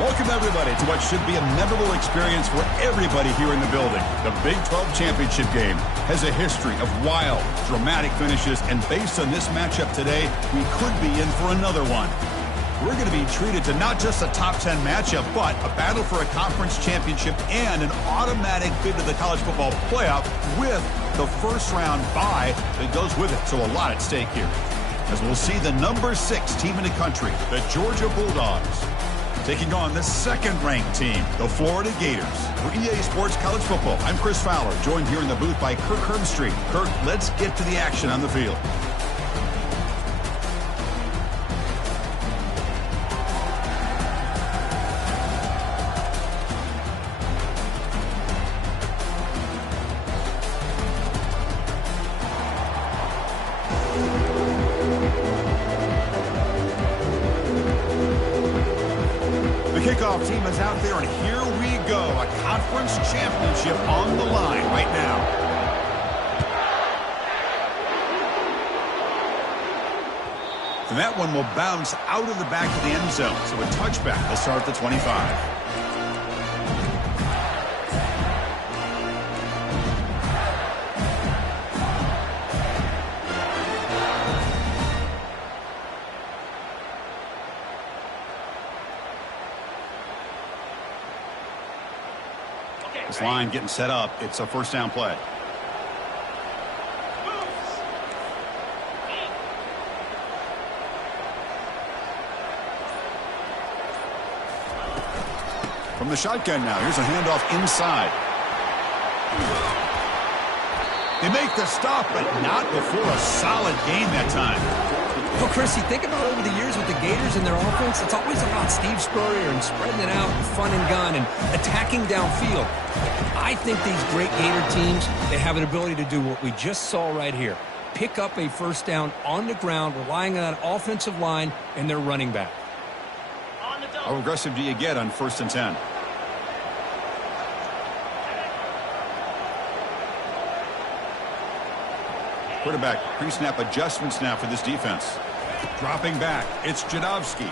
Welcome, everybody, to what should be a memorable experience for everybody here in the building. The Big 12 Championship game has a history of wild, dramatic finishes, and based on this matchup today, we could be in for another one. We're going to be treated to not just a top 10 matchup, but a battle for a conference championship and an automatic bid to the college football playoff with the first-round bye that goes with it. So a lot at stake here, as we'll see the number 6 team in the country, the Georgia Bulldogs, taking on the second-ranked team, the Florida Gators. For EA Sports College Football, I'm Chris Fowler, joined here in the booth by Kirk Herbstreit. Kirk, let's get to the action on the field. Kickoff team is out there, and here we go. A conference championship on the line right now. And that one will bounce out of the back of the end zone. So a touchback will start at the 25. This line getting set up. It's a first down play. From the shotgun now. Here's a handoff inside. They make the stop, but not before a solid gain that time. Well, Chris, you think about over the years with the Gators and their offense, it's always about Steve Spurrier and spreading it out and fun and gun and attacking downfield. I think these great Gator teams, they have an ability to do what we just saw right here. Pick up a first down on the ground, relying on that offensive line and their running back. How aggressive do you get on 1st and 10? Quarterback pre-snap adjustments now for this defense. Dropping back, it's Jadowski.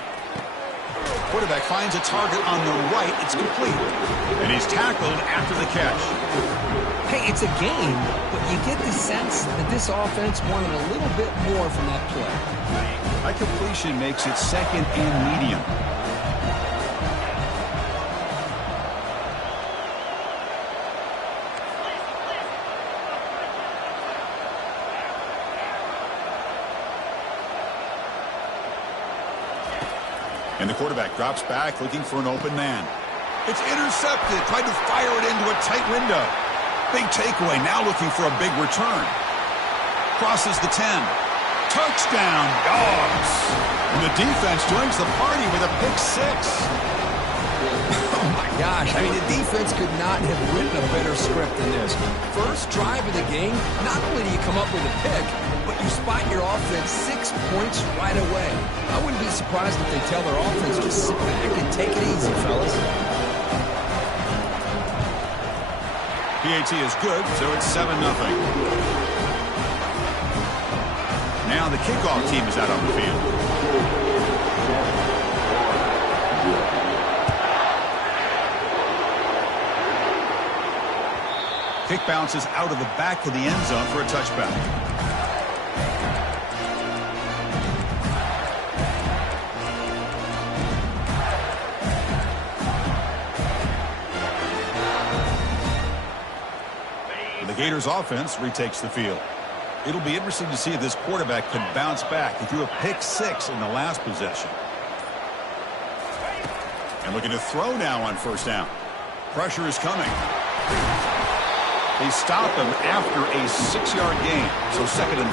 Quarterback finds a target on the right. It's complete. And he's tackled after the catch. Hey, it's a game, but you get the sense that this offense wanted a little bit more from that play. High completion makes it second and medium. And the quarterback drops back, looking for an open man. It's intercepted. Tried to fire it into a tight window. Big takeaway. Now looking for a big return. Crosses the 10. Touchdown, Dogs. And the defense joins the party with a pick 6. Oh, my gosh. I mean, the defense could not have written a better script than this. First drive of the game, not only do you come up with a pick, but you spot your offense 6 points right away. I wouldn't be surprised if they tell their offense to sit back and take it easy, fellas. PAT is good, so it's 7-0. Now the kickoff team is out on the field. Kick bounces out of the back of the end zone for a touchback. The Gators offense retakes the field. It'll be interesting to see if this quarterback can bounce back. He threw a pick 6 in the last possession. And looking to throw now on first down. Pressure is coming. They stop him after a 6-yard gain, so 2nd and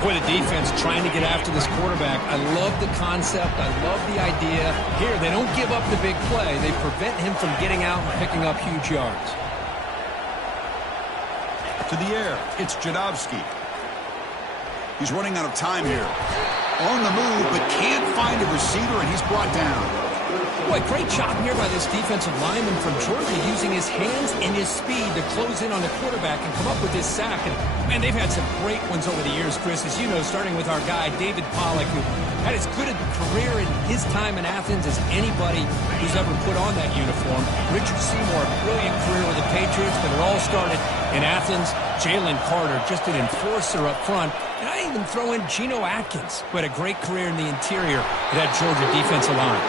4. Boy, the defense trying to get after this quarterback. I love the concept. I love the idea. Here, they don't give up the big play. They prevent him from getting out and picking up huge yards. To the air, it's Jadovsky. He's running out of time here. On the move, but can't find a receiver, and he's brought down. Boy, great job here by this defensive lineman from Georgia using his hands and his speed to close in on the quarterback and come up with this sack. And, man, they've had some great ones over the years, Chris, as you know, starting with our guy, David Pollack, who had as good a career in his time in Athens as anybody who's ever put on that uniform. Richard Seymour, brilliant career with the Patriots, but it all started in Athens. Jalen Carter, just an enforcer up front. And I even throw in Geno Atkins, who had a great career in the interior of that Georgia defensive line.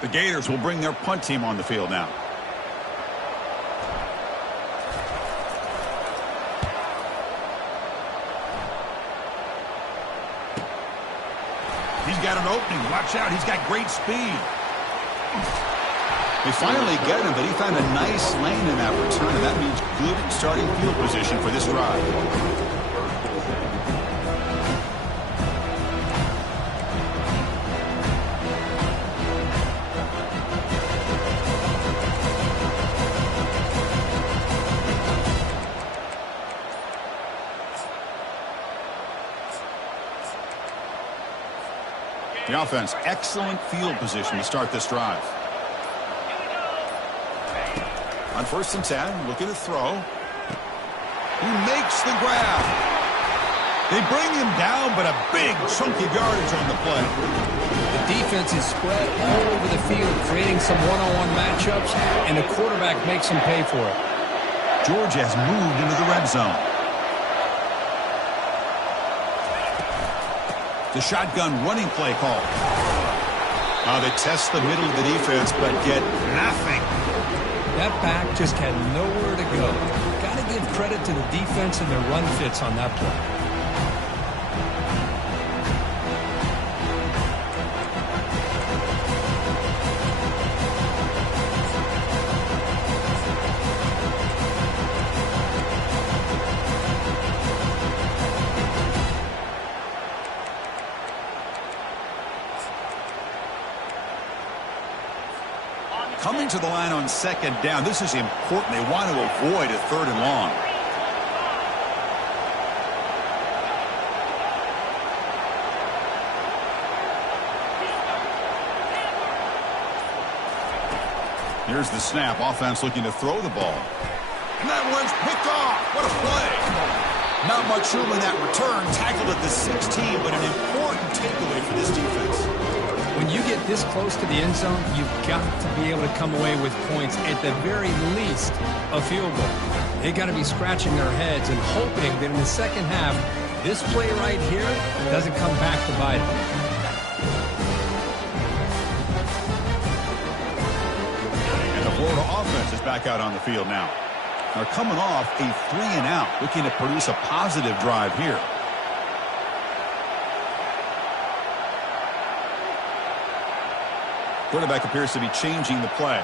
The Gators will bring their punt team on the field now. He's got an opening. Watch out. He's got great speed. They finally get him, but he found a nice lane in that return, and that means good starting field position for this drive. The offense, excellent field position to start this drive. On 1st and 10, looking to throw. He makes the grab. They bring him down, but a big chunk of yardage on the play. The defense is spread all over the field, creating some one-on-one matchups, and the quarterback makes them pay for it. Georgia has moved into the red zone. The shotgun running play call. They test the middle of the defense, but get nothing. That back just had nowhere to go. Got to give credit to the defense and their run fits on that play. Coming to the line on 2nd down. This is important. They want to avoid a 3rd and long. Here's the snap. Offense looking to throw the ball. And that one's picked off. What a play. Not much room in that return. Tackled at the 16, but an important takeaway for this defense. When you get this close to the end zone, you've got to be able to come away with points, at the very least, a field goal. They got to be scratching their heads and hoping that in the second half, this play right here doesn't come back to bite them. And the Florida offense is back out on the field now. They're coming off a 3-and-out, looking to produce a positive drive here. Quarterback appears to be changing the play.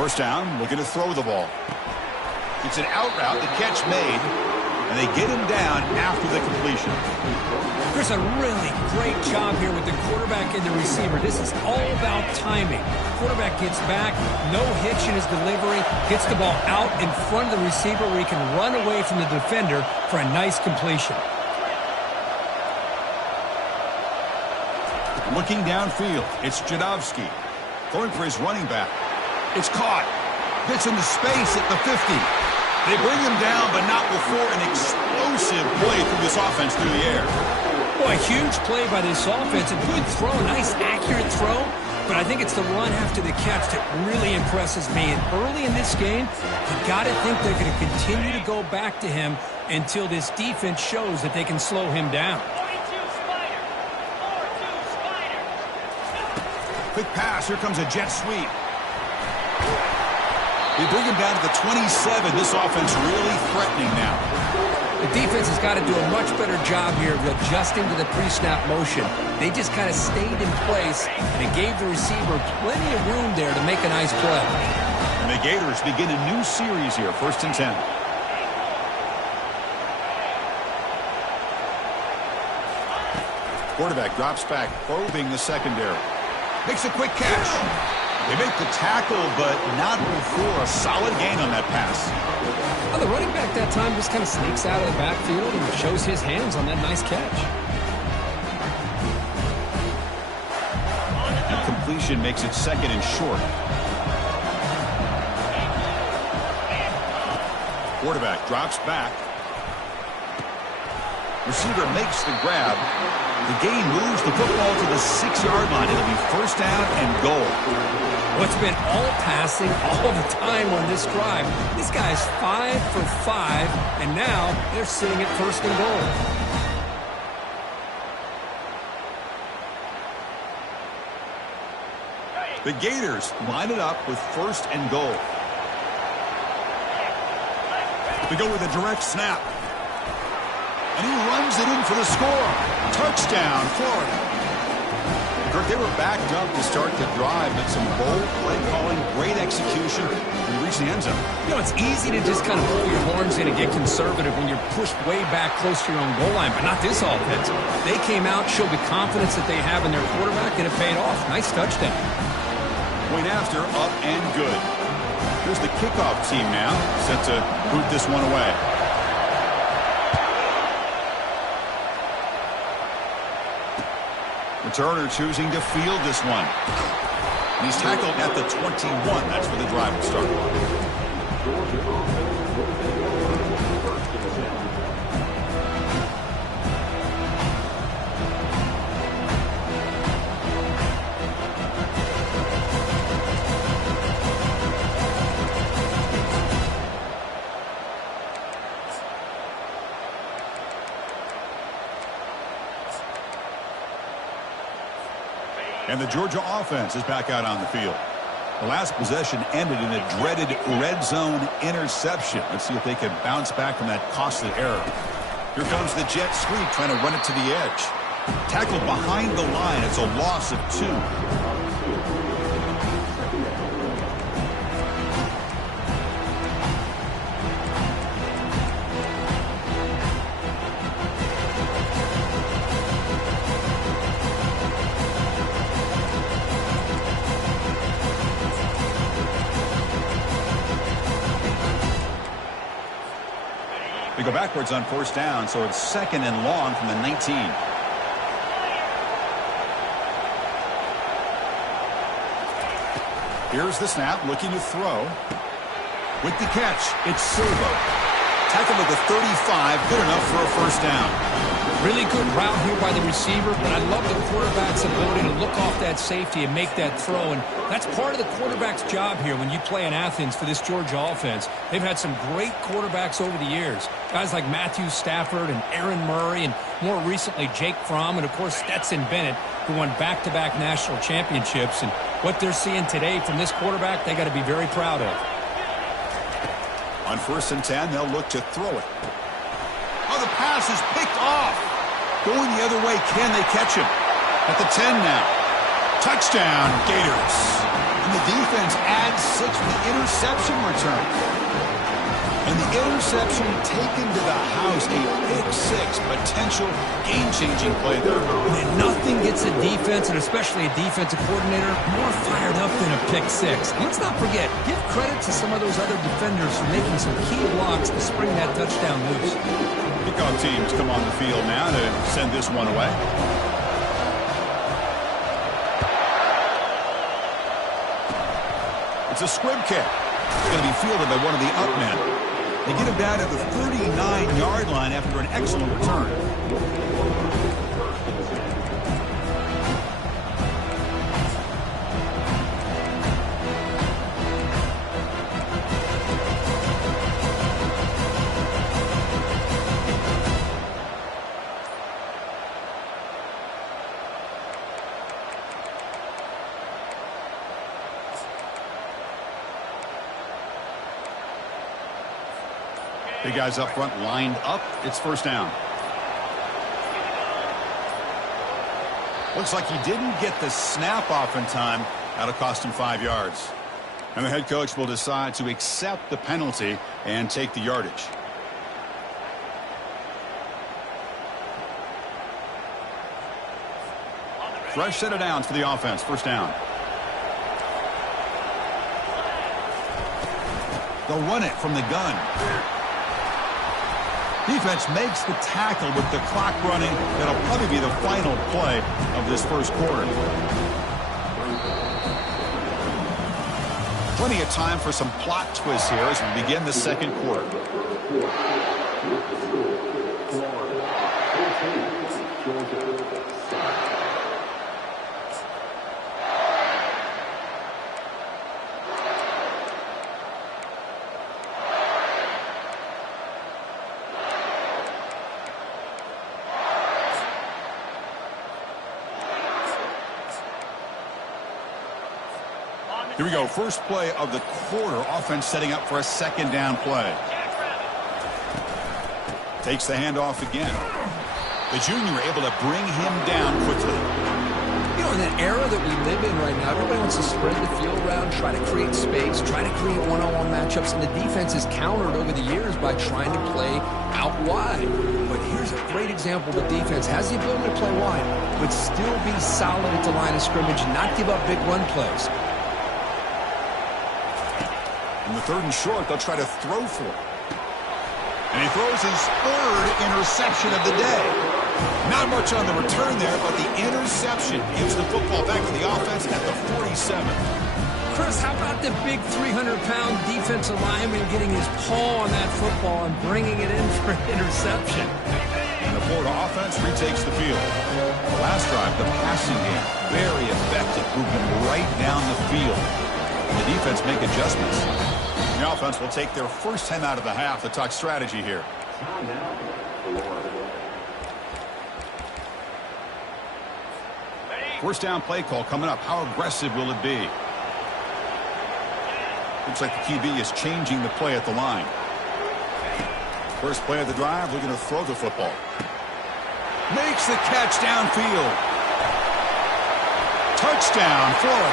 1st down, looking to throw the ball. It's an out route, the catch made, and they get him down after the completion. Chris, a really great job here with the quarterback and the receiver. This is all about timing. Quarterback gets back, no hitch in his delivery, gets the ball out in front of the receiver where he can run away from the defender for a nice completion. Looking downfield, it's Jadovsky. Going for his running back. It's caught. Gets into space at the 50. They bring him down, but not before an explosive play through this offense through the air. Boy, a huge play by this offense. A good throw, a nice accurate throw. But I think it's the run after the catch that really impresses me. And early in this game, you got to think they're going to continue to go back to him until this defense shows that they can slow him down. Quick pass. Here comes a jet sweep. They bring him down to the 27. This offense really threatening now. The defense has got to do a much better job here of adjusting to the pre-snap motion. They just kind of stayed in place, and it gave the receiver plenty of room there to make a nice play. And the Gators begin a new series here, 1st and 10. Quarterback drops back, probing the secondary. Makes a quick catch. They make the tackle, but not before a solid gain on that pass. Well, the running back that time just kind of sneaks out of the backfield and shows his hands on that nice catch. The completion makes it 2nd and short. Quarterback drops back. Receiver makes the grab. The gain moves the football to the 6-yard line. It'll be 1st down and goal. What's been all passing all the time on this drive. This guy's 5 for 5, and now they're sitting at 1st and goal. The Gators line it up with 1st and goal. They go with a direct snap. And he runs it in for the score. Touchdown, Florida. Kurt, they were backed up to start the drive, but some bold play calling, great execution, and reach the end zone. You know, it's easy to just kind of pull your horns in and get conservative when you're pushed way back close to your own goal line, but not this offense. They came out, showed the confidence that they have in their quarterback, and it paid off. Nice touchdown. Point after, up and good. Here's the kickoff team now, set to boot this one away. Returner choosing to field this one. And he's tackled at the 21. That's where the drive will start. And the Georgia offense is back out on the field. The last possession ended in a dreaded red zone interception. Let's see if they can bounce back from that costly error. Here comes the jet sweep trying to run it to the edge. Tackled behind the line. It's a loss of 2. They go backwards on 1st down, so it's 2nd and long from the 19. Here's the snap, looking to throw. With the catch, it's Silva. Tackled at the 35, good enough for a 1st down. Really good route here by the receiver, but I love the quarterback's ability to look off that safety and make that throw. And that's part of the quarterback's job here when you play in Athens for this Georgia offense. They've had some great quarterbacks over the years. Guys like Matthew Stafford and Aaron Murray, and more recently Jake Fromm, and of course Stetson Bennett, who won back-to-back national championships. And what they're seeing today from this quarterback, they got to be very proud of. On 1st and 10, they'll look to throw it. Oh, the pass is picked off. Going the other way, can they catch him? At the 10 now. Touchdown, Gators. And the defense adds 6 for the interception return. And the interception taken to the house, a pick 6, potential game-changing play there. And nothing gets a defense, and especially a defensive coordinator, more fired up than a pick 6. Let's not forget, give credit to some of those other defenders for making some key blocks to spring that touchdown loose. Kickoff teams come on the field now to send this one away. It's a squib kick. It's going to be fielded by one of the up men. They get him down at the 39-yard line after an excellent return. Big guys up front lined up. It's first down. Looks like he didn't get the snap off in time. That'll cost him 5 yards. And the head coach will decide to accept the penalty and take the yardage. Fresh set of downs for the offense. First down. They'll run it from the gun. Defense makes the tackle with the clock running. That'll probably be the final play of this first quarter. Plenty of time for some plot twists here as we begin the second quarter. Here we go. First play of the quarter. Offense setting up for a second down play. Takes the handoff again. The junior able to bring him down quickly. You know, in that era that we live in right now, everybody wants to spread the field around, try to create space, try to create one-on-one matchups, and the defense is countered over the years by trying to play out wide. But here's a great example. The defense has the ability to play wide, but still be solid at the line of scrimmage and not give up big run plays. In the third and short, they'll try to throw for it. And he throws his third interception of the day. Not much on the return there, but the interception gives the football back to the offense at the 47. Chris, how about the big 300-pound defensive lineman getting his paw on that football and bringing it in for an interception? And the Florida offense retakes the field. The last drive, the passing game, very effective, moving right down the field. And the defense make adjustments. The offense will take their first 10 out of the half to talk strategy here. First down play call coming up. How aggressive will it be? Looks like the QB is changing the play at the line. First play of the drive, looking to throw the football. Makes the catch downfield. Touchdown, Florida.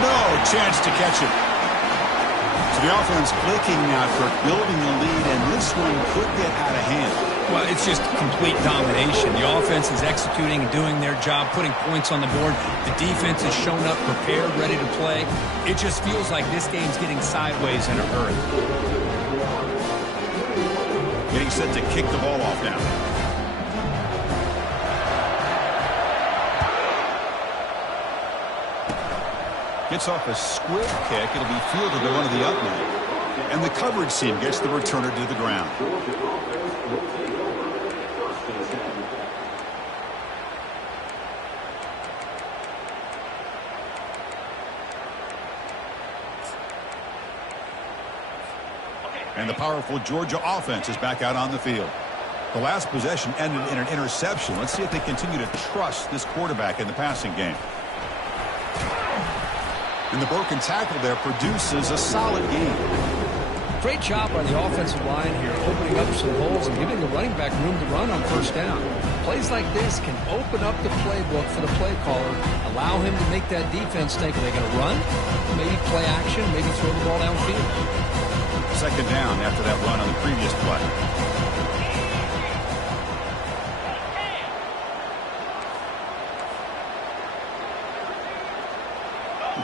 No chance to catch it. So the offense clicking now for building a lead, and this one could get out of hand. Well, it's just complete domination. The offense is executing and doing their job, putting points on the board. The defense has shown up, prepared, ready to play. It just feels like this game's getting sideways in a hurry. Getting set to kick the ball off now. Gets off a squib kick. It'll be fielded to one of the up men. And the coverage team gets the returner to the ground. And the powerful Georgia offense is back out on the field. The last possession ended in an interception. Let's see if they continue to trust this quarterback in the passing game. And the broken tackle there produces a solid game. Great job by the offensive line here, opening up some holes and giving the running back room to run on first down. Plays like this can open up the playbook for the play caller, allow him to make that defense think, are they going to run? Maybe play action, maybe throw the ball downfield. Second down after that run on the previous play.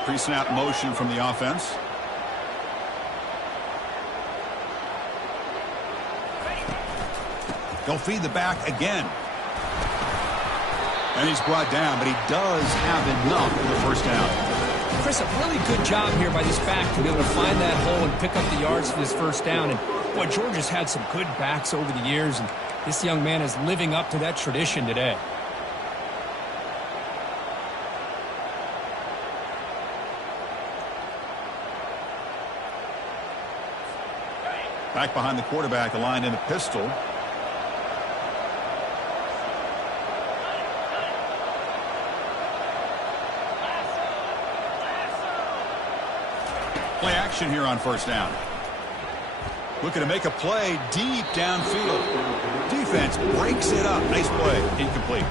Pre-snap motion from the offense. They'll feed the back again. And he's brought down, but he does have enough for the first down. Chris, a really good job here by this back to be able to find that hole and pick up the yards for this first down. And boy, Georgia's had some good backs over the years, and this young man is living up to that tradition today. Back behind the quarterback, aligned in a pistol. Play action here on first down. Looking to make a play deep downfield. Defense breaks it up. Nice play. Incomplete.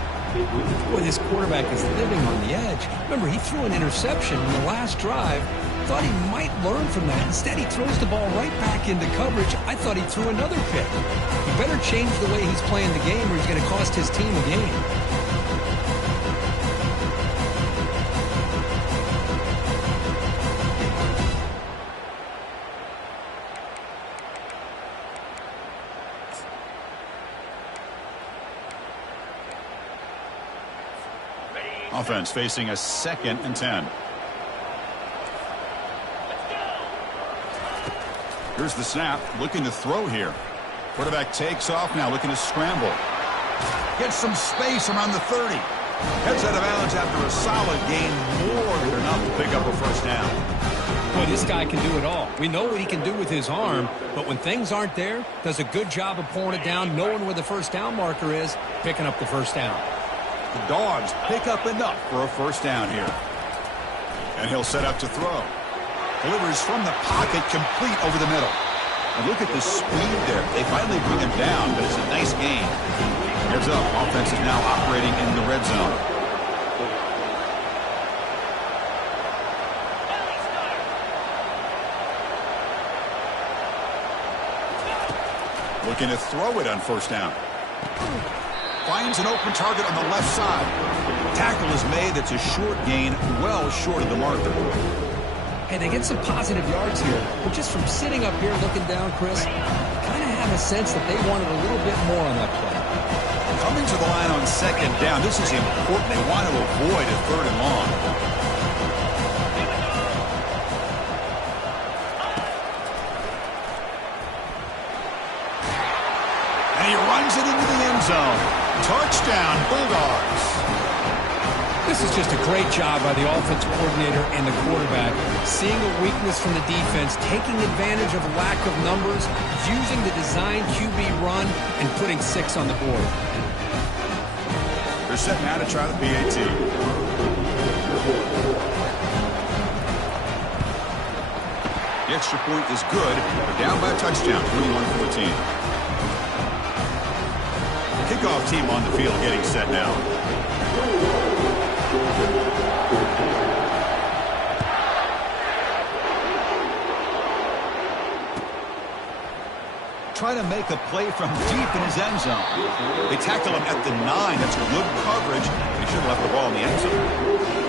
Boy, this quarterback is living on the edge. Remember, he threw an interception in the last drive. Thought he might learn from that. Instead, he throws the ball right back into coverage. I thought he threw another pick. He better change the way he's playing the game or he's going to cost his team a game. Offense facing a 2nd and 10. Here's the snap. Looking to throw here. Quarterback takes off now, looking to scramble. Gets some space around the 30. Heads out of bounds after a solid gain, more than enough to pick up a first down. Boy, this guy can do it all. We know what he can do with his arm, but when things aren't there, does a good job of pulling it down, knowing where the first down marker is, picking up the first down. The Dogs pick up enough for a first down here. And he'll set up to throw. Delivers from the pocket, complete over the middle. And look at the speed there. They finally bring him down, but it's a nice gain. Heads up, offense is now operating in the red zone. Looking to throw it on first down. Finds an open target on the left side. Tackle is made. That's a short gain, well short of the marker. Hey, they get some positive yards here, but just from sitting up here looking down, Chris, kind of have a sense that they wanted a little bit more on that play. Coming to the line on 2nd down, this is important. They want to avoid a 3rd and long. And he runs it into the end zone. Touchdown, Bulldogs. This is just a great job by the offense coordinator and the quarterback. Seeing a weakness from the defense, taking advantage of lack of numbers, using the design QB run, and putting 6 on the board. They're set now to try the PAT. The extra point is good. They're down by a touchdown, 21-14. Kickoff team on the field getting set now. Try to make a play from deep in his end zone. They tackle him at the 9. That's good coverage. They should have left the ball in the end zone.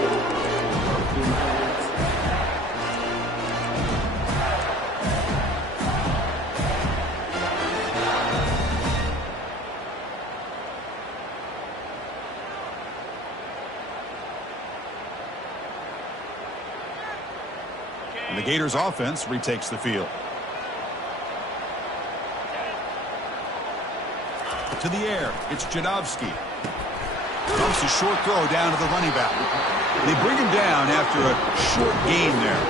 And the Gators offense retakes the field. To the air, it's Jadovsky. Dumps a short throw down to the running back. They bring him down after a short gain there.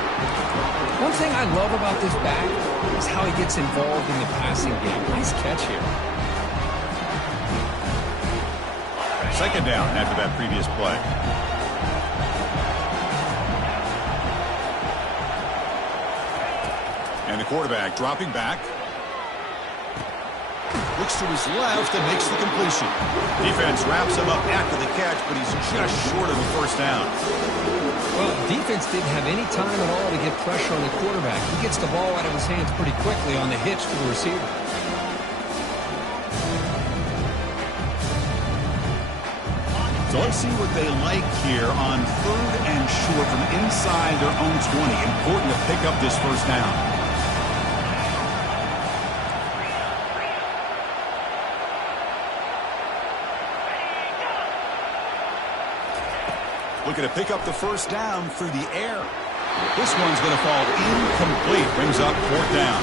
One thing I love about this back is how he gets involved in the passing game. Nice catch here. 2nd down after that previous play. And the quarterback dropping back. Looks to his left and makes the completion. Defense wraps him up after the catch, but he's just short of a first down. Well, defense didn't have any time at all to get pressure on the quarterback. He gets the ball out of his hands pretty quickly on the hitch to the receiver. So let's see what they like here on 3rd and short from inside their own 20. Important to pick up this first down. Looking to pick up the first down through the air. This one's going to fall incomplete. Brings up 4th down.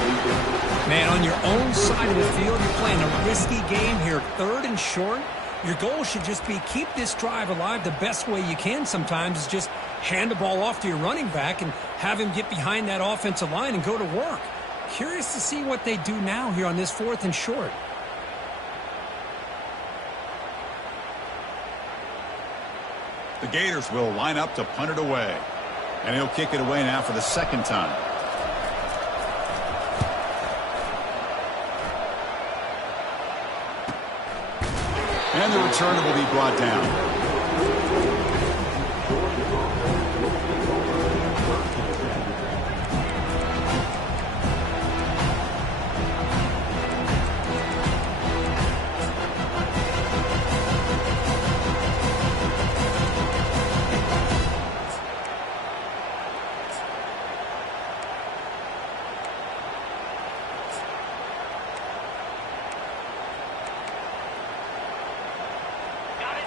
Man, on your own side of the field, you're playing a risky game here. 3rd and short. Your goal should just be keep this drive alive the best way you can sometimes is just hand the ball off to your running back and have him get behind that offensive line and go to work. Curious to see what they do now here on this 4th and short. The Gators will line up to punt it away. And he'll kick it away now for the 2nd time. And the returner will be brought down.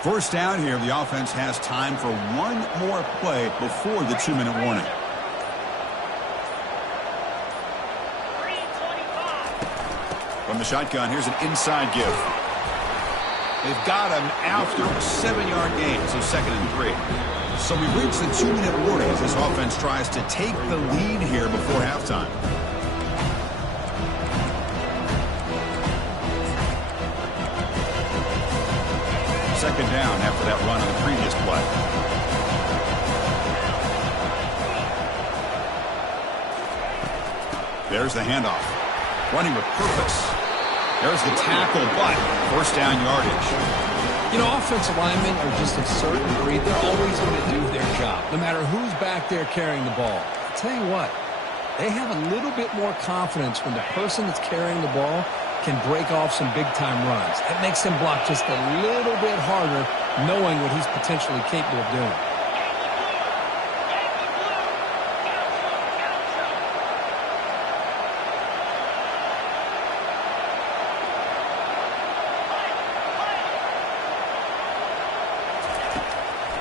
First down here, the offense has time for one more play before the 2-minute warning. From the shotgun, here's an inside give. They've got him after a 7-yard gain, so 2nd and 3. So we reach the 2-minute warning as this offense tries to take the lead here before halftime. Second down after that run on the previous play. There's the handoff. Running with purpose. There's the tackle, but first down yardage. You know, offensive linemen are just a certain breed. They're always going to do their job, no matter who's back there carrying the ball. I'll tell you what, they have a little bit more confidence when the person that's carrying the ball can break off some big-time runs. That makes him block just a little bit harder, knowing what he's potentially capable of doing.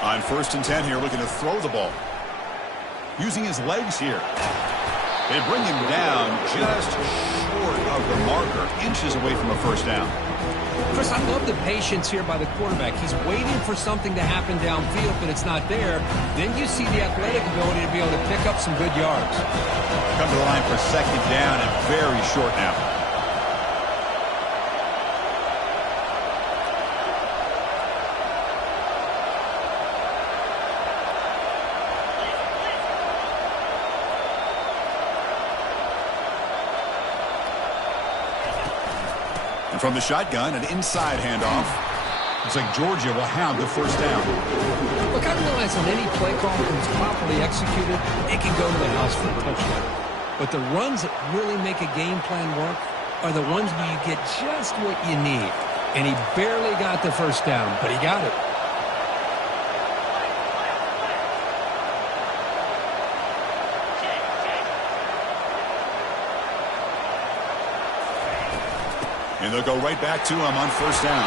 On 1st and 10 here, looking to throw the ball. Using his legs here. They bring him down just short of the marker, inches away from a first down. Chris, I love the patience here by the quarterback. He's waiting for something to happen downfield, but it's not there. Then you see the athletic ability to be able to pick up some good yards. Come to the line for 2nd down and very short now. From the shotgun, an inside handoff. Looks like Georgia will have the first down. Look, I realize on any play call, when it's properly executed, it can go to the house for a touchdown. But the runs that really make a game plan work are the ones where you get just what you need. And he barely got the first down, but he got it. And they'll go right back to him on first down.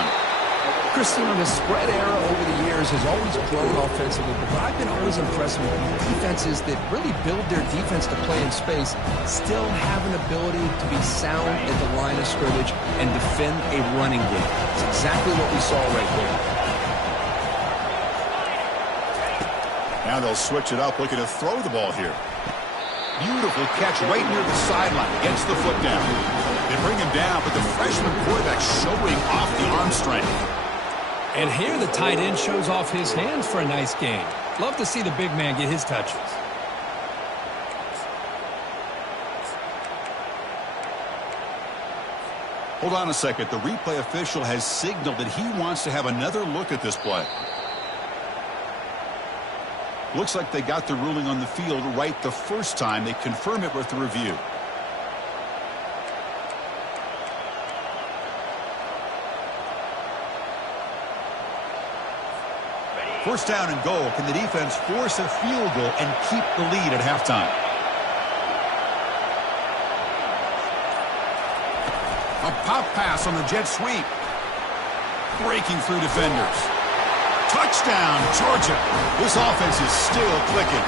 Christine, the spread era over the years has always grown offensively, but I've been always impressed with defenses that really build their defense to play in space, still have an ability to be sound at the line of scrimmage and defend a running game. It's exactly what we saw right there. Now they'll switch it up, looking to throw the ball here. Beautiful catch right near the sideline, gets the foot down. They bring him down, but the freshman quarterback showing off the arm strength. And here the tight end shows off his hands for a nice game. Love to see the big man get his touches. Hold on a second. The replay official has signaled that he wants to have another look at this play. Looks like they got the ruling on the field right the first time. They confirm it with the review. First down and goal. Can the defense force a field goal and keep the lead at halftime? A pop pass on the jet sweep. Breaking through defenders. Touchdown, Georgia. This offense is still clicking.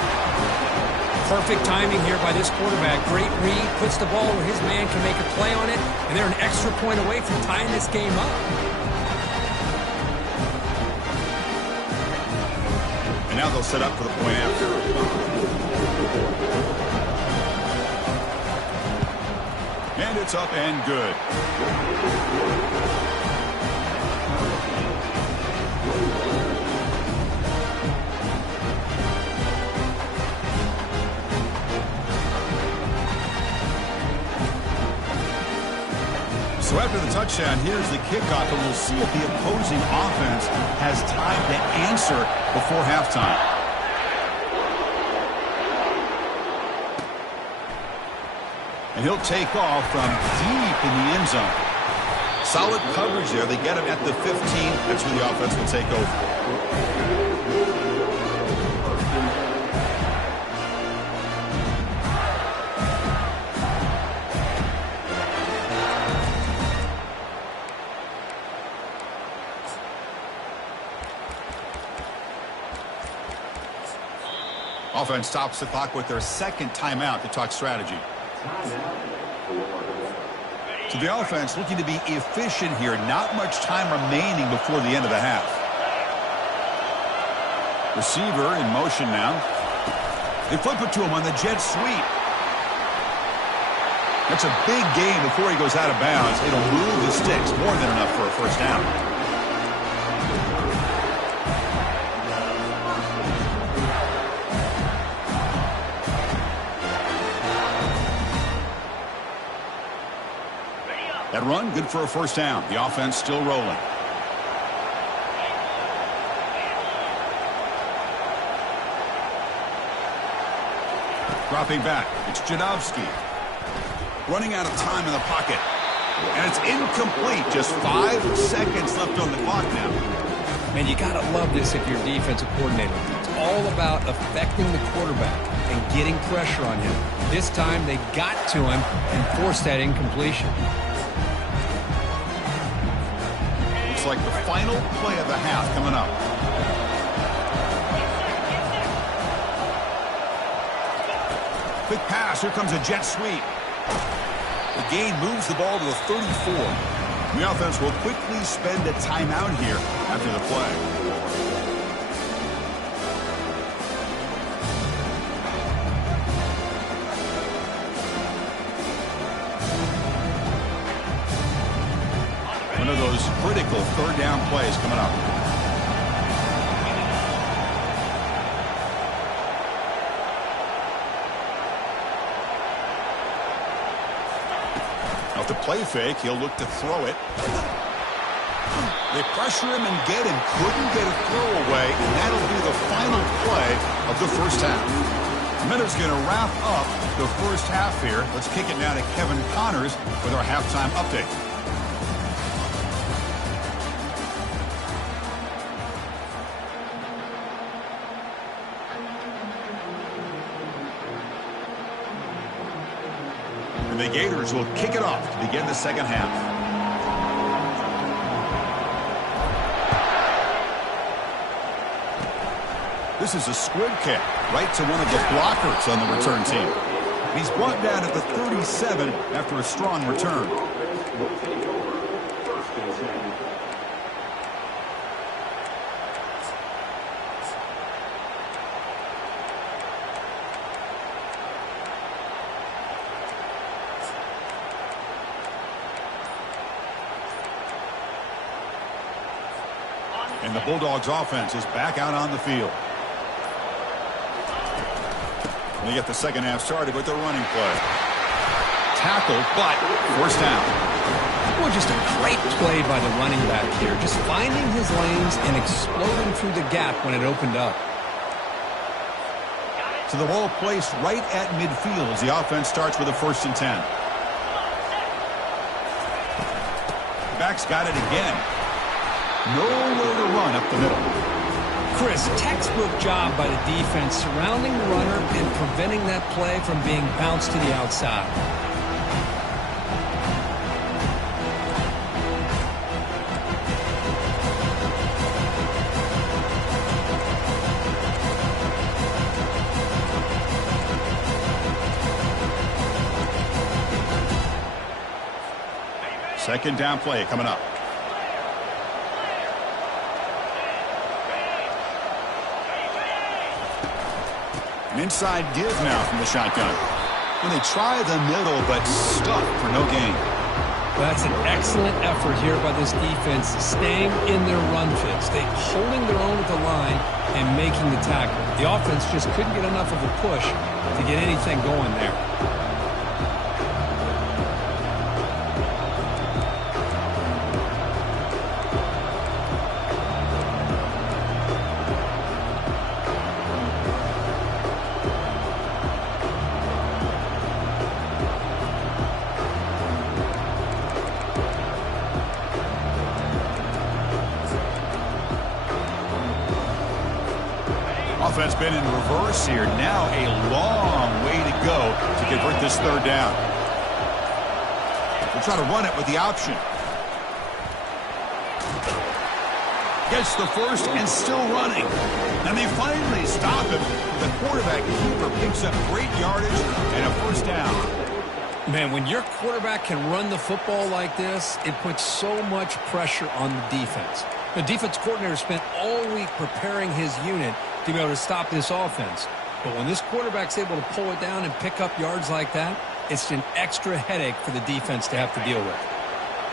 Perfect timing here by this quarterback. Great read. Puts the ball where his man can make a play on it. And they're an extra point away from tying this game up. And now they'll set up for the point after. And it's up and good. So So after the touchdown, here's the kickoff, and we'll see if the opposing offense has time to answer before halftime. And he'll take off from deep in the end zone. Solid coverage there. They get him at the 15. That's where the offense will take over. Offense stops the clock with their second timeout to talk strategy. So the offense looking to be efficient here. Not much time remaining before the end of the half. Receiver in motion now. They flip it to him on the jet sweep. That's a big gain before he goes out of bounds. It'll move the sticks, more than enough for a first down. That run, good for a first down. The offense still rolling. Dropping back, it's Janowski. Running out of time in the pocket. And it's incomplete. Just 5 seconds left on the clock now. Man, you got to love this if you're a defensive coordinator. It's all about affecting the quarterback and getting pressure on him. This time, they got to him and forced that incompletion. Looks like the final play of the half coming up. Quick pass. Here comes a jet sweep. The gain moves the ball to the 34. The offense will quickly spend a timeout here after the play. One of those critical third down plays coming up. Off the play fake, he'll look to throw it. They pressure him and get him. Couldn't get a throw away, and that'll be the final play of the first half. The Minutes going to wrap up the first half here. Let's kick it now to Kevin Connors with our halftime update. The Gators will kick it off to begin the second half. This is a squib kick right to one of the blockers on the return team. He's brought down at the 37 after a strong return. And the Bulldogs offense is back out on the field. They get the second half started with their running play. Tackled, but forced down. Well, just a great play by the running back here. Just finding his lanes and exploding through the gap when it opened up. So the ball placed right at midfield as the offense starts with a 1st and 10. Back's got it again. Nowhere to run up the middle. Chris, textbook job by the defense surrounding the runner and preventing that play from being bounced to the outside. Second down play coming up. An inside give now from the shotgun. And they try the middle, but stuck for no gain. Well, that's an excellent effort here by this defense, staying in their run fix. They holding their own at the line and making the tackle. The offense just couldn't get enough of a push to get anything going there. Offense been in reverse here. Now a long way to go to convert this third down. We'll try to run it with the option. Gets the first and still running. And they finally stop him. The quarterback keeper picks up great yardage and a first down. Man, when your quarterback can run the football like this, it puts so much pressure on the defense. The defense coordinator spent all week preparing his unit to be able to stop this offense. But when this quarterback's able to pull it down and pick up yards like that, it's an extra headache for the defense to have to deal with.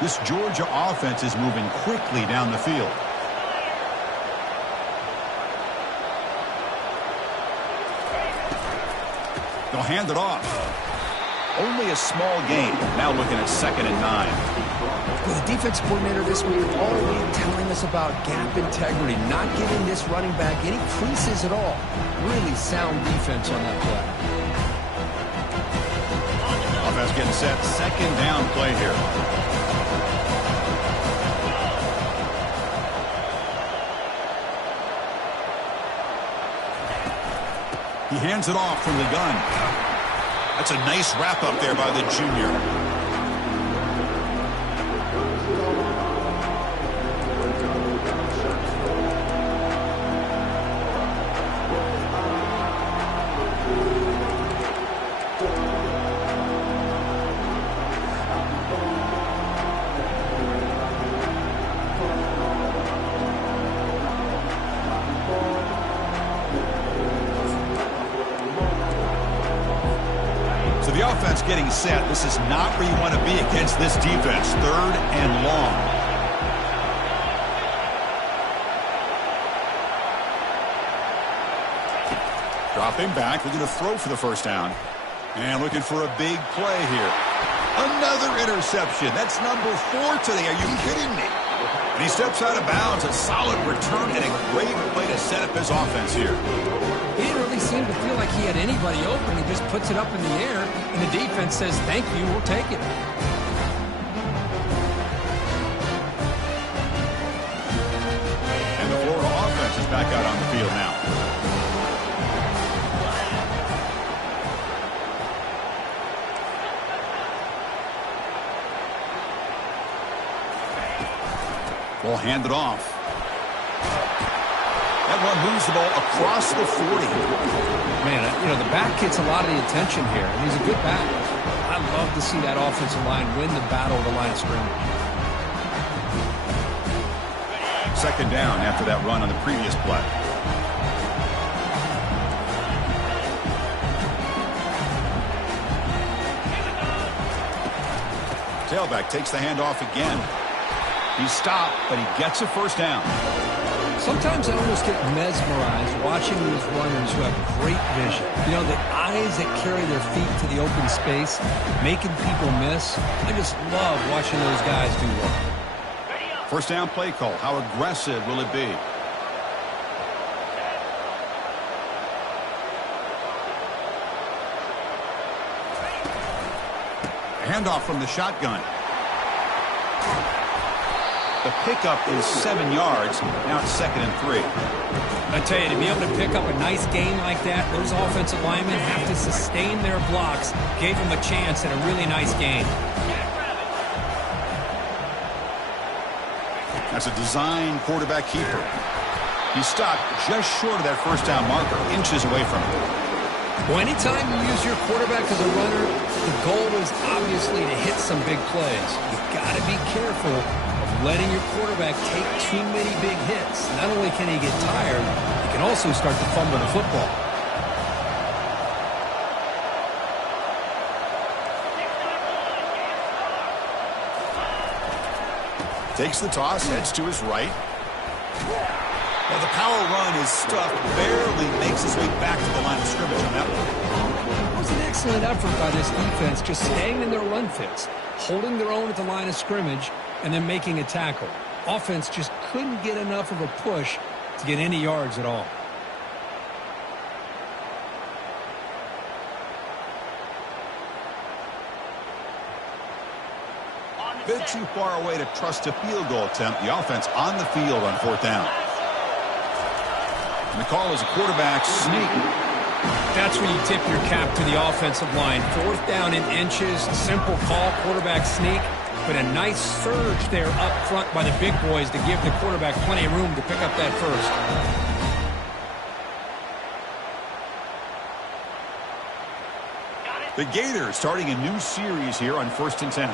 This Georgia offense is moving quickly down the field. They'll hand it off. Only a small gain. Now looking at 2nd and 9. Well, the defense coordinator this week all week telling us about gap integrity, not giving this running back any creases at all. Really sound defense on that play. Offense getting set. 2nd down play here. He hands it off from the gun. That's a nice wrap up there by the junior. The offense getting set. This is not where you want to be against this defense. 3rd and long. Dropping back, looking to throw for the first down. And looking for a big play here. Another interception. That's number 4 today. Are you kidding me? And he steps out of bounds. A solid return and a great way to set up his offense here. He didn't really seem to feel like he had anybody open. He just puts it up in the air, and the defense says, thank you, we'll take it. And the Florida offense is back out on the field now. We'll hand it off. That one moves the ball across the 40. Man, you know, the back gets a lot of the attention here, and he's a good back. I love to see that offensive line win the battle of the line of scrimmage. 2nd down after that run on the previous play. Tailback takes the handoff again. He's stopped, but he gets a first down. Sometimes I almost get mesmerized watching these runners who have great vision. You know, the eyes that carry their feet to the open space, making people miss. I just love watching those guys do work. First down play call. How aggressive will it be? Handoff from the shotgun. The pickup is 7 yards. Now it's 2nd and 3. I tell you, to be able to pick up a nice gain like that, those offensive linemen have to sustain their blocks. Gave them a chance at a really nice gain. That's a design quarterback keeper. He stopped just short of that first down marker, inches away from it. Well, anytime you use your quarterback as a runner, the goal is obviously to hit some big plays. You've got to be careful of letting your quarterback take too many big hits. Not only can he get tired, he can also start to fumble the football. Takes the toss, heads to his right. Well, the power run is stuffed, barely makes his way back to the line of scrimmage on that one. It was an excellent effort by this defense, just staying in their run fits, holding their own at the line of scrimmage, and then making a tackle. Offense just couldn't get enough of a push to get any yards at all. Bit too far away to trust a field goal attempt. The offense on the field on 4th down. And the call is a quarterback sneak. That's when you tip your cap to the offensive line. 4th down in inches, simple call, quarterback sneak, but a nice surge there up front by the big boys to give the quarterback plenty of room to pick up that first. The Gators starting a new series here on 1st and 10.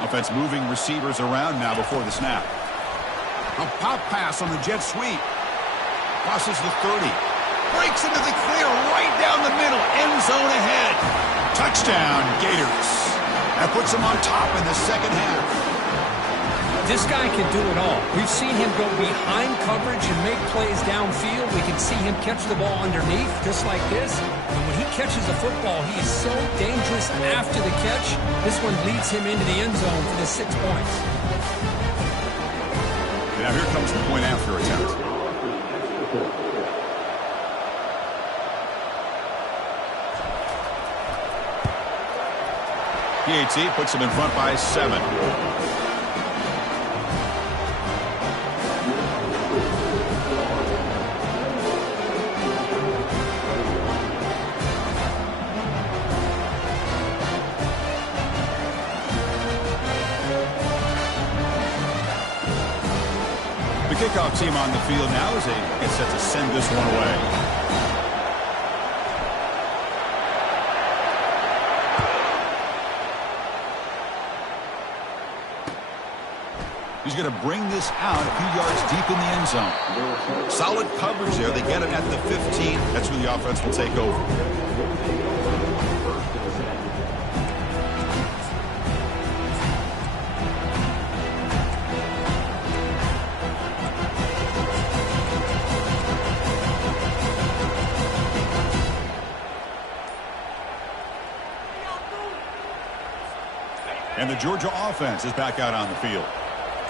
Offense moving receivers around now before the snap. A pop pass on the jet sweep. Crosses the 30. Breaks into the clear right down the middle. End zone ahead. Touchdown, Gators. That puts them on top in the second half. This guy can do it all. We've seen him go behind coverage and make plays downfield. We can see him catch the ball underneath, just like this. And when he catches the football, he is so dangerous after the catch. This one leads him into the end zone for the 6 points. Now here comes the point after attempt. PAT puts him in front by 7. The kickoff team on the field now as they get set to send this one away. He's going to bring this out a few yards deep in the end zone. Solid coverage there. They get it at the 15. That's where the offense will take over. And the Georgia offense is back out on the field.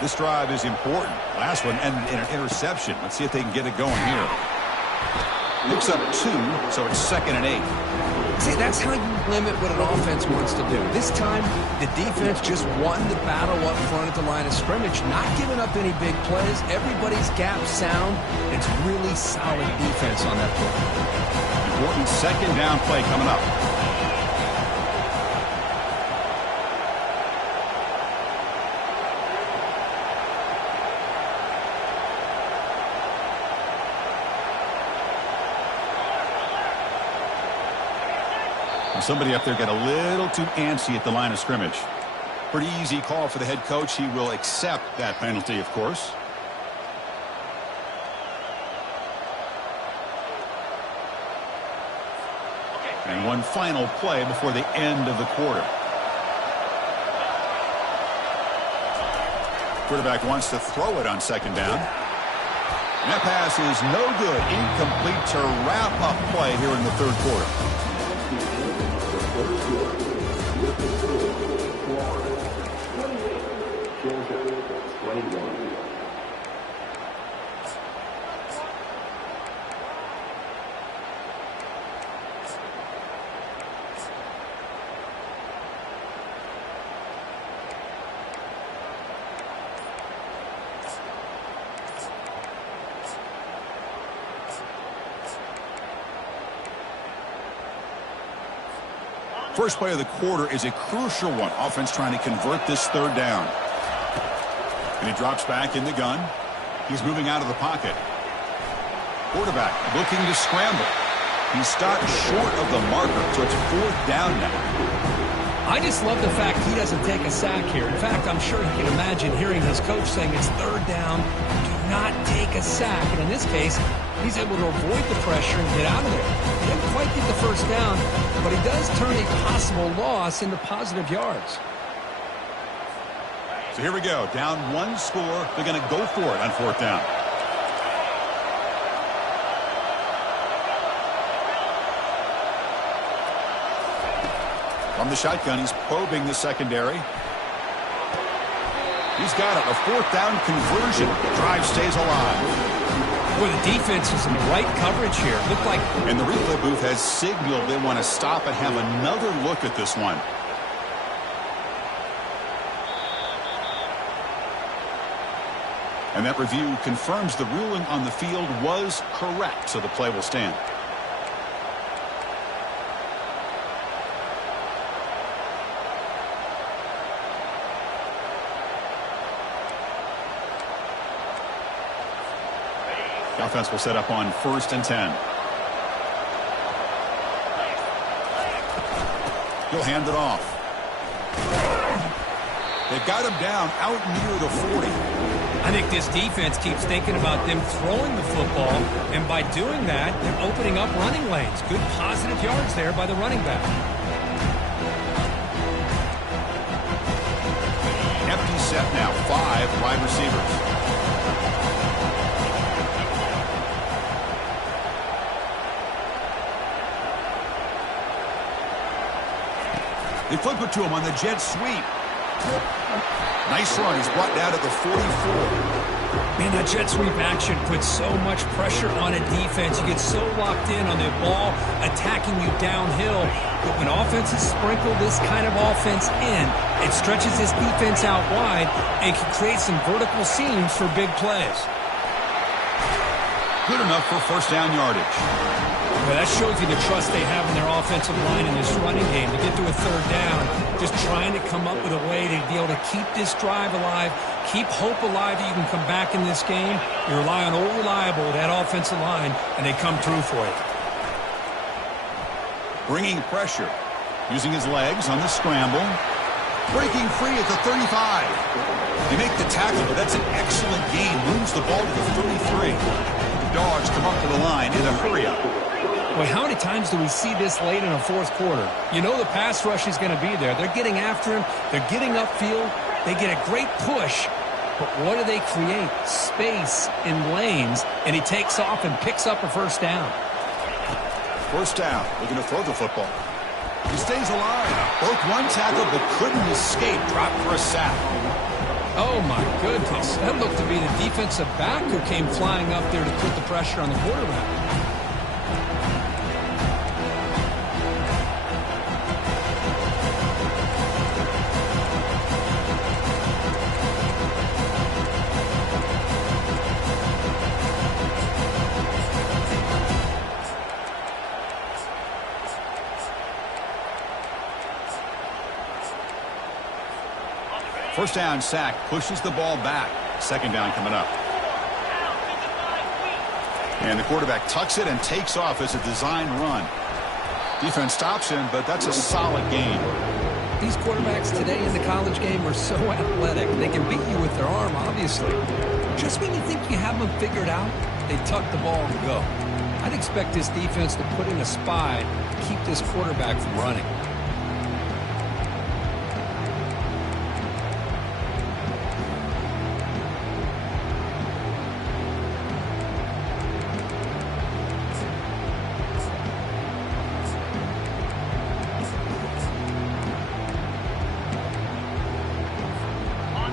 This drive is important. Last one ended in an interception. Let's see if they can get it going here. Picks up 2, so it's 2nd and 8. See, that's how you limit what an offense wants to do. This time, the defense just won the battle up front at the line of scrimmage, not giving up any big plays. Everybody's gap sound. It's really solid defense on that play. Important 2nd down play coming up. Somebody up there got a little too antsy at the line of scrimmage. Pretty easy call for the head coach. He will accept that penalty, of course. And one final play before the end of the quarter. Quarterback wants to throw it on 2nd down. And that pass is no good. Incomplete to wrap up play here in the 3rd quarter. First play of the quarter is a crucial one. Offense trying to convert this 3rd down. And he drops back in the gun. He's moving out of the pocket. Quarterback looking to scramble. He stopped short of the marker, so it's 4th down now. I just love the fact he doesn't take a sack here. In fact, I'm sure he can imagine hearing his coach saying it's 3rd down. Do not take a sack. And in this case, he's able to avoid the pressure and get out of there. He didn't quite get the 1st down, but he does turn a possible loss into positive yards. So here we go. Down 1 score. They're going to go for it on 4th down. From the shotgun, he's probing the secondary. He's got it. A 4th down conversion. Drive stays alive. Boy, the defense is in the right coverage here. Looked like... And the replay booth has signaled they want to stop and have another look at this one. And that review confirms the ruling on the field was correct, so the play will stand. The offense will set up on 1st and 10. He'll hand it off. They've got him down out near the 40. I think this defense keeps thinking about them throwing the football, and by doing that, they're opening up running lanes. Good positive yards there by the running back. Empty set now, 5 wide receivers. They flip it to him on the jet sweep. Nice run. He's brought down to the 44. Man, that jet sweep action puts so much pressure on a defense. You get so locked in on the ball attacking you downhill. But when offenses sprinkle this kind of offense in, it stretches this defense out wide and can create some vertical seams for big plays. Good enough for 1st down yardage. Well, that shows you the trust they have in their offensive line in this running game. To get to a 3rd down, just trying to come up with a way to be able to keep this drive alive, keep hope alive that you can come back in this game. You rely on old reliable, that offensive line, and they come through for you. Bringing pressure. Using his legs on the scramble. Breaking free at the 35. They make the tackle, but that's an excellent gain. Moves the ball to the 33. Dogs come up to the line in a hurry-up. Well, how many times do we see this late in a 4th quarter? You know the pass rush is going to be there. They're getting after him. They're getting upfield. They get a great push. But what do they create? Space in lanes. And he takes off and picks up a 1st down. 1st down. Looking to throw the football. He stays alive. Broke one tackle but couldn't escape. Dropped for a sack. Oh, my goodness. That looked to be the defensive back who came flying up there to put the pressure on the quarterback. First down sack pushes the ball back. 2nd down coming up. And the quarterback tucks it and takes off as a design run. Defense stops him, but that's a solid gain. These quarterbacks today in the college game are so athletic. They can beat you with their arm, obviously. Just when you think you have them figured out, they tuck the ball and go. I'd expect this defense to put in a spy to keep this quarterback from running.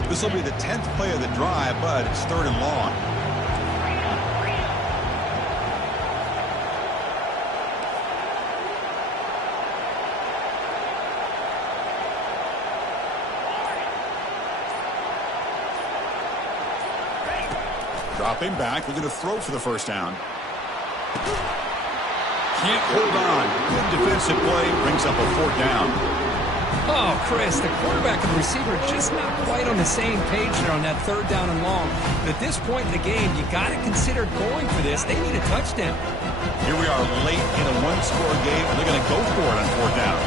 This will be the 10th play of the drive, but it's 3rd and long. Dropping back, looking to throw for the 1st down. Can't hold on. Good defensive play, brings up a 4th down. Oh, Chris, the quarterback and the receiver just not quite on the same page there on that 3rd down and long. But at this point in the game, you got to consider going for this. They need a touchdown. Here we are late in a 1-score game, and they're going to go for it on 4th down.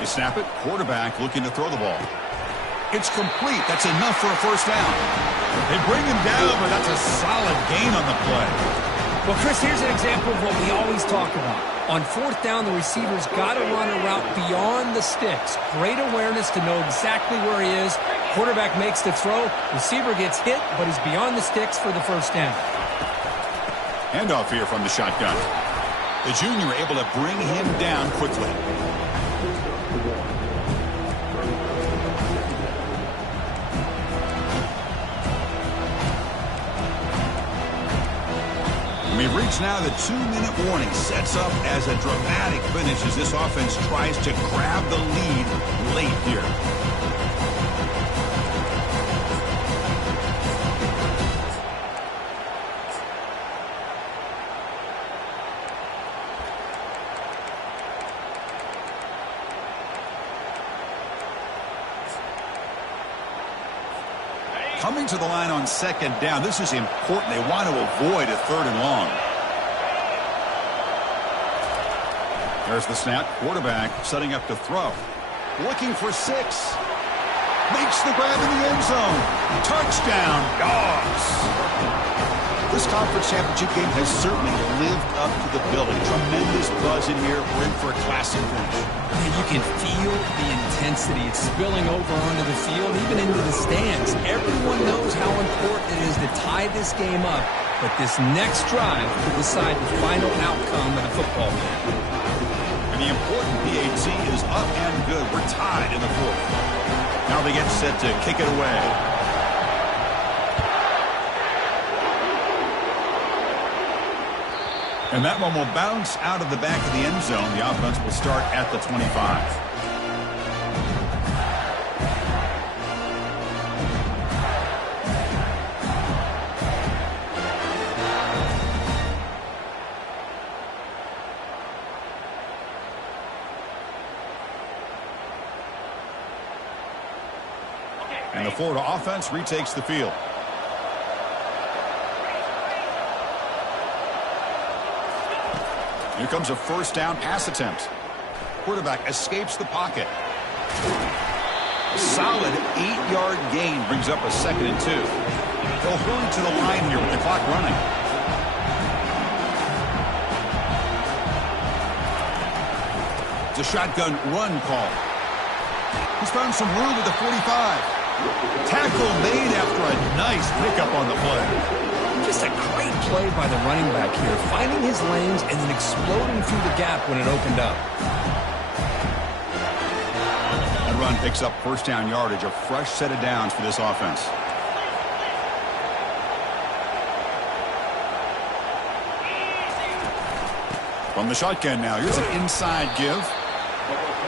They snap it. Quarterback looking to throw the ball. It's complete. That's enough for a 1st down. They bring him down, but that's a solid gain on the play. Well, Chris, here's an example of what we always talk about. On 4th down, the receiver's got to run a route beyond the sticks. Great awareness to know exactly where he is. Quarterback makes the throw. Receiver gets hit, but he's beyond the sticks for the 1st down. Handoff here from the shotgun. The junior able to bring him down quickly. It's now the 2-minute warning. Sets up as a dramatic finish as this offense tries to grab the lead late here. Coming to the line on second down. This is important. They want to avoid a 3rd and long. There's the snap. Quarterback setting up to throw. Looking for 6. Makes the grab in the end zone. Touchdown, Dogs. This conference championship game has certainly lived up to the billing. Tremendous buzz in here. We're in for a classic finish. And you can feel the intensity. It's spilling over onto the field, even into the stands. Everyone knows how important it is to tie this game up, but this next drive could decide the final outcome of the football game. And the important PAT is up and good. We're tied in the 4th. Now they get set to kick it away. And that one will bounce out of the back of the end zone. The offense will start at the 25. And the Florida offense retakes the field. Here comes a 1st down pass attempt. Quarterback escapes the pocket. Solid 8-yard gain brings up a 2nd and 2. They'll hurry to the line here with the clock running. It's a shotgun run call. He's found some room at the 45. Tackle made after a nice pickup on the play. Just a great play by the running back here, finding his lanes and then exploding through the gap when it opened up. That run picks up 1st down yardage, a fresh set of downs for this offense. From the shotgun now, here's an inside give.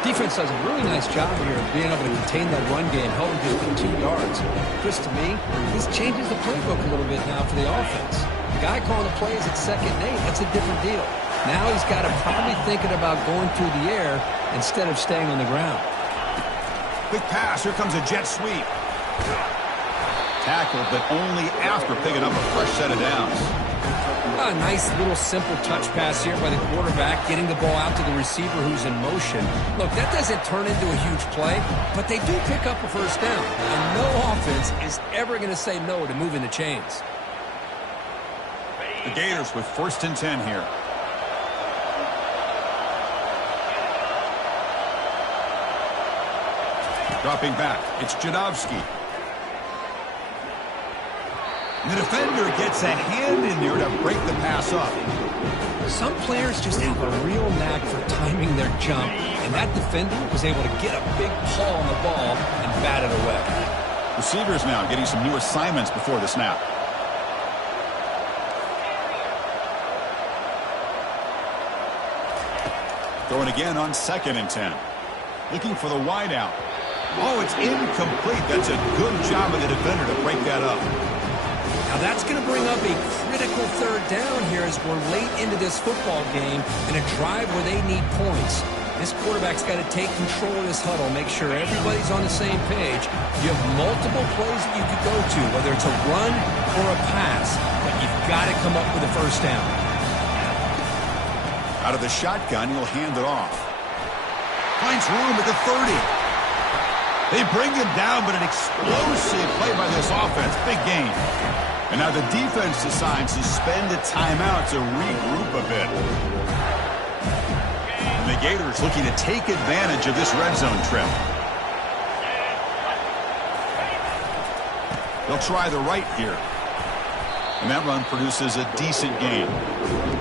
Defense does a really nice job here of being able to contain that run game, holding to within 2 yards. Chris, to me, this changes the playbook a little bit now for the offense. The guy calling the plays at 2nd and 8, that's a different deal. Now he's got to probably thinking about going through the air instead of staying on the ground. Big pass. Here comes a jet sweep. Tackled, but only after picking up a fresh set of downs. A nice little simple touch pass here by the quarterback, getting the ball out to the receiver who's in motion. Look, that doesn't turn into a huge play, but they do pick up a 1st down. And no offense is ever going to say no to moving the chains. The Gators with 1st and 10 here. Dropping back, it's Jadovsky. The defender gets a hand in there to break the pass up. Some players just have a real knack for timing their jump, and that defender was able to get a big paw on the ball and bat it away. Receivers now getting some new assignments before the snap. Throwing again on 2nd and 10. Looking for the wide out. Oh, it's incomplete. That's a good job of the defender to break that up. Now that's going to bring up a critical 3rd down here as we're late into this football game in a drive where they need points. This quarterback's got to take control of this huddle, make sure everybody's on the same page. You have multiple plays that you could go to, whether it's a run or a pass, but you've got to come up with a 1st down. Out of the shotgun, he'll hand it off. Finds room at the 30. They bring him down, but an explosive play by this offense. Big gain. And now the defense decides to spend a timeout to regroup a bit. And the Gators looking to take advantage of this red zone trip. They'll try the right here. And that run produces a decent gain.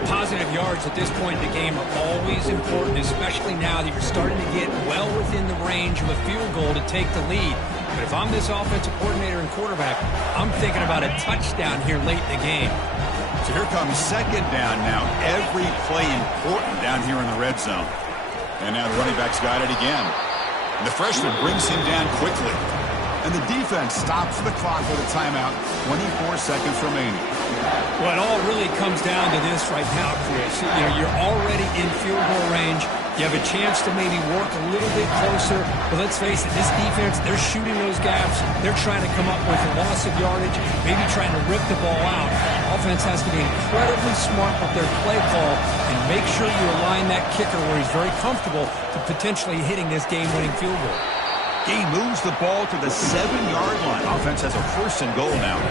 Positive yards at this point in the game are always important, especially now that you're starting to get well within the range of a field goal to take the lead. But if I'm this offensive coordinator and quarterback, I'm thinking about a touchdown here late in the game. So here comes second down now. Every play important down here in the red zone. And now the running back's got it again. And the freshman brings him down quickly. And the defense stops the clock with a timeout. 24 seconds remaining. Well, it all really comes down to this right now, Chris. You're already in field goal range. You have a chance to maybe work a little bit closer. But let's face it, this defense, they're shooting those gaps. They're trying to come up with a loss of yardage, maybe trying to rip the ball out. Offense has to be incredibly smart with their play call and make sure you align that kicker where he's very comfortable to potentially hitting this game-winning field goal. He moves the ball to the 7-yard line. Offense has a 1st and goal now.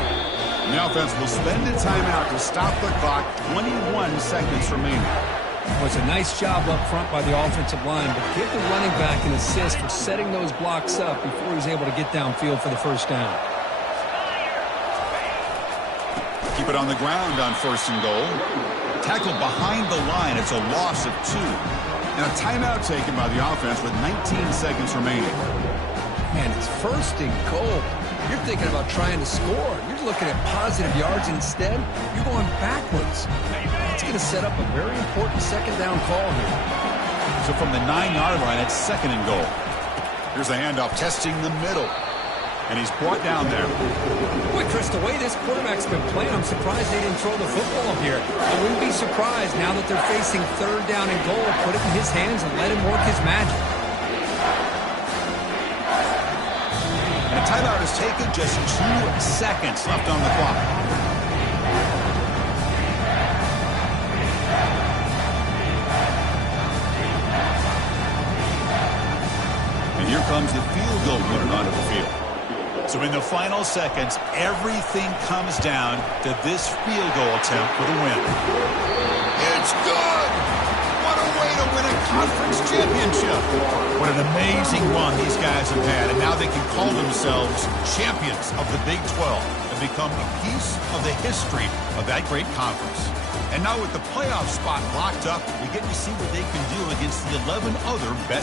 And the offense will spend a timeout to stop the clock. 21 seconds remaining. It was a nice job up front by the offensive line, but give the running back an assist for setting those blocks up before he's able to get downfield for the 1st down. Keep it on the ground on 1st and goal. Tackled behind the line. It's a loss of 2. And a timeout taken by the offense with 19 seconds remaining. Man, it's 1st and goal. You're thinking about trying to score. You're looking at positive yards instead. You're going backwards. It's going to set up a very important 2nd down call here. So from the 9-yard line, it's 2nd and goal. Here's the handoff, testing the middle. And he's brought down there. Boy, Chris, the way this quarterback's been playing, I'm surprised they didn't throw the football here. I wouldn't be surprised now that they're facing 3rd down and goal. Put it in his hands and let him work his magic. And a timeout is taken, just 2 seconds left on the clock. And here comes the field goal runner onto the field. So in the final seconds, everything comes down to this field goal attempt for the win. It's good! What a way to win a conference championship! What an amazing run these guys have had, and now they can call themselves champions of the Big 12 and become a piece of the history of that great conference. And now with the playoff spot locked up, we get to see what they can do against the 11 other best